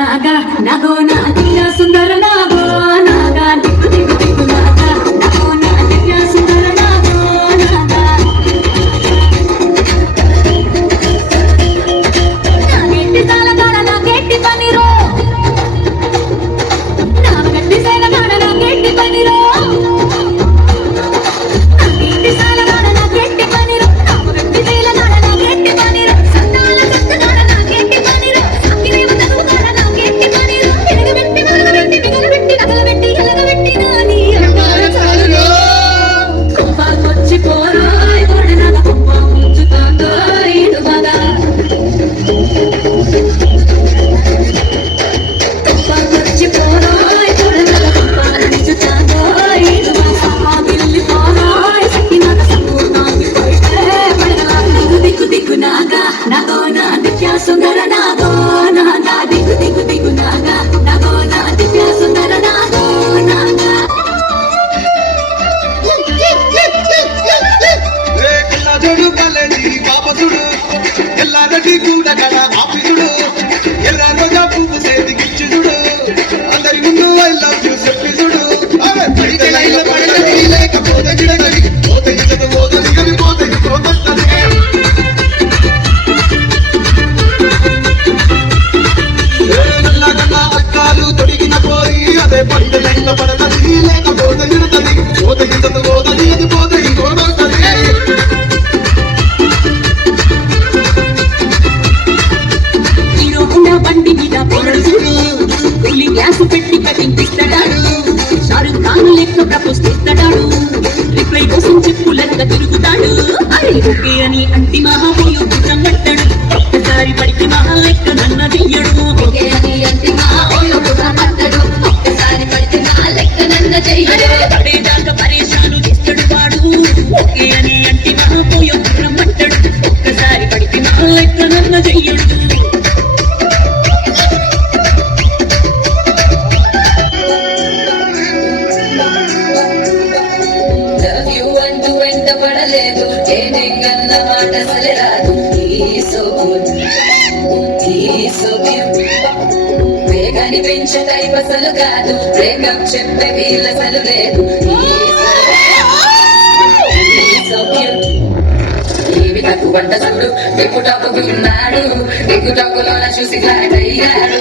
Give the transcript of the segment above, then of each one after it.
నాగా నాగో నా దివ్య సుందర నాగో నాగా దిగు దిగు దిగు నాగా నాగో నా దివ్య సుందర నాగో నాగా నా గెట్టి సాలగాడ నా గెట్టి పనిరో నా గెట్టి సాలగాడ నా గెట్టి పనిరో నా గెట్టి సాలగాడ నా గెట్టి పనిరో నా గెట్టి సాలగాడ నా గెట్టి పనిరో సంతాల సంతగాడ నా గెట్టి పనిరో అక్కిరేవ తనుగాడ నా గెట్టి పనిరో ఎలగబెట్టి మరగబెట్టి మిగలబెట్టి నగలబెట్టి ఎలగబెట్టి నాని అంటార చాలులో కొంపకొచ్చి పోరాయ్ కొడనగ కొంప ముంచుతాందో ఇడు బాగా కొంపకొచ్చి పోరాయ్ కొడనగ కొంప ముంచుతాందో ఇడు బాగా బిల్లి పోరాయ్ సకినాక సంపూర్ణాకి పోయితే పడగల దిగు దిగు దిగు నాగా నాగో నా దివ్య సుందర నాగో నాగా దిగు దిగు దిగు నాగా నాగో నా దివ్య సుందర నాగో నాగా కళ్ళజోడు పల్లెది పాపసుడు ఎల్లారెడ్డి కూడా కడ ఆఫీసుడు ఎల్ల రోజా పువ్వు సేదికిచ్చి చూడు అందరి ముందు ఐ లవ్ యూ చెప్పి చూడు లేకపోతే గిడగడి పోతే గిడత పోదని గడి పోతే పోతది నల్లగన్న అక్కాలు తొడిగిన పోయి అదే పడిన లెక్క పడతది లేకపోతే గిడతది పోతే గిడత పోదని అది పోతే ఇంకోటది హీరోహోండా బండి మీద పోరడుచుడు పెళ్లి గ్యాస్ పెట్టి కటింపిస్తాడు షారుఖ్ ఖాన్ లెక్క ప్రపోజ్ చేస్తాడు రిప్లై కోసం చెప్పులంతా తిరుగుతాడు అరే ఓకే అని అంటి మహాబోయు భుజం కట్టాడు ఒక్కసారి పడికి మహా లెక్క నన్న చెయ్యడు ఓకే అని అంటి మహాబోయు భుజం కట్టాడు ఒక్కసారి పడికి మహా లెక్క నన్న చెయ్యడు పడేదాకా పరేషాను చేస్తాడు వాడు ఓకే అని అంటి మహాబోయు భుజం కట్టాడు ఒక్కసారి పడికి మహా లెక్క నన్న చెయ్యడు పడలేదు ఏనెంగన్న మాట సరిరాదు వేగాని పెంచే టైప్ అసలు కాదు బ్రేకప్ చెప్పే వీళ్ళసలు లేదు ఏమి తక్కువ వంట చూడు టిక్కుటాకు ఉన్నాడు టిక్కుటాకులోన చూసి ఫ్లాట్ అయ్యాడు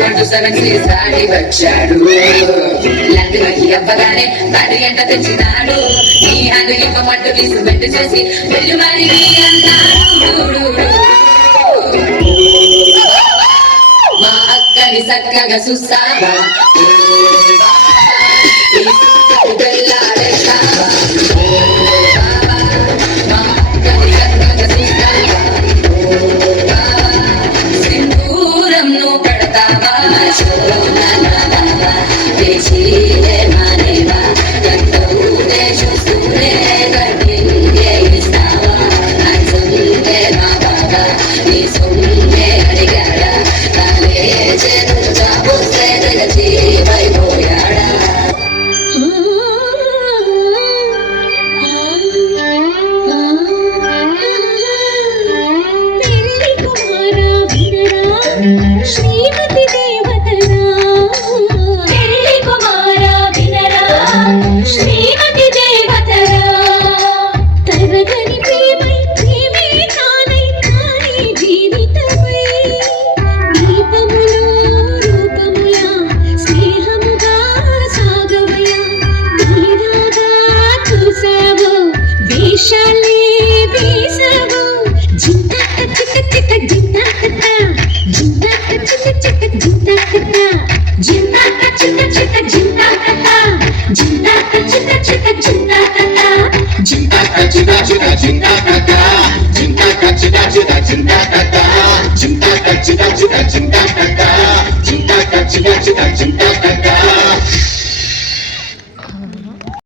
వంట సగం చేసాడి వచ్చాడు లందులోకి అవ్వగానే బాటి ఎంట తెచ్చినాడు నీ హ్యాండ్ ఇంక మట్టు తీసి బెట్టు చేసి వెళ్ళు మరి అన్నాడు మా అక్కని చక్కగా చూస్తావా వెళ్ళాడేస్తావా సింధూరం నువ్వు పెడతావా తెచ్చిలే మానేవా కట్టూనే చూస్తూనే కట్టింగే ఇస్తావా అంటుందే మా బాగా నీ సొమ్మే అడిగాడా తానే చేతులు చాపుస్తే తెగచి పైపోయాడా శ్రీమతి దేవతరా పెళ్లి కుమారా వినరా శ్రీమతి దేవతరా తరగని ప్రేమై ప్రేమే కానై కాని జీవితమై దీపములో రూపములా స్నేహముగా సాగవయా తీరాగా చూసావో వేషాలే వేసావో జిందాక చిక్క చిక్క జిందాక జిందాక చిక్క చిక్క జిందాక జిందాక చిక్క చిక్క జిందాక జిందాక చిక్క చిక్క జిందాక జిందాక చిదా చిదా జిందాక జిందాక చిదా చిదా జిందాక జిందాక చిదా చిదా జిందాక జిందాక చిదా చిదా జిందాక